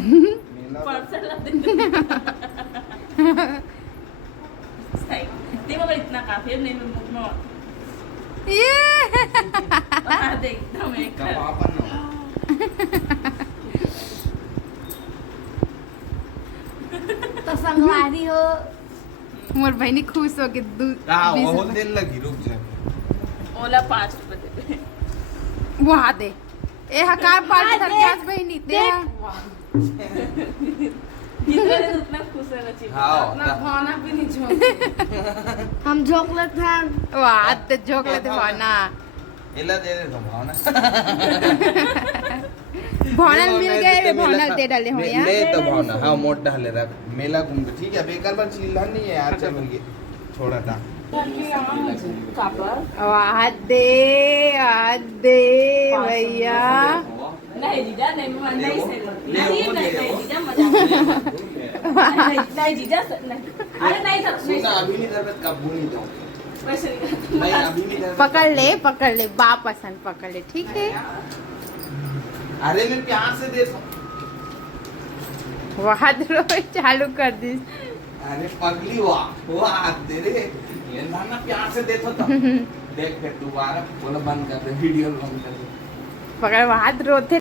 parcel ला दे ते बाबा इतना काफी है नहीं मैं मुख में हाँ देख एकदम एक तो संगवारी हो मोर बहनी खुश हो के दूध बहुत देर लगी रुक जा ओला 5 रुपए दे वो हा दे ए हकार पार्टी थर गैस बहनी दे जितना दे उतना खुश रहना चाहिए हाँ अपना खाना भी नहीं छोड़ हम चॉकलेट खान वाह ते जोक लेते भावना इला दे दे तो भावना भौनल मिल गए भौनल दे डाले हो यार ले तो भावना हाँ मोट डाले रहा मेला घूम के ठीक है बेकार बार चिल्ला नहीं है यार चल के छोड़ा था वाह दे भैया नहीं जीजा नहीं से नहीं जीजा मजा नहीं जीजा नहीं अरे नहीं सब सुना अभी नहीं दर्द कब नहीं जाऊँ वैसे नहीं अभी नहीं दर्द पकड़ ले बा पसंद पकड़ ले ठीक है अरे मैं प्यार से दे वाह रो चालू कर दी अरे पगली वाह दे रे ये ना प्यार से देखो तो देख फिर दोबारा बोला बंद कर दे वीडियो बंद कर दे पकड़ हाथ रोते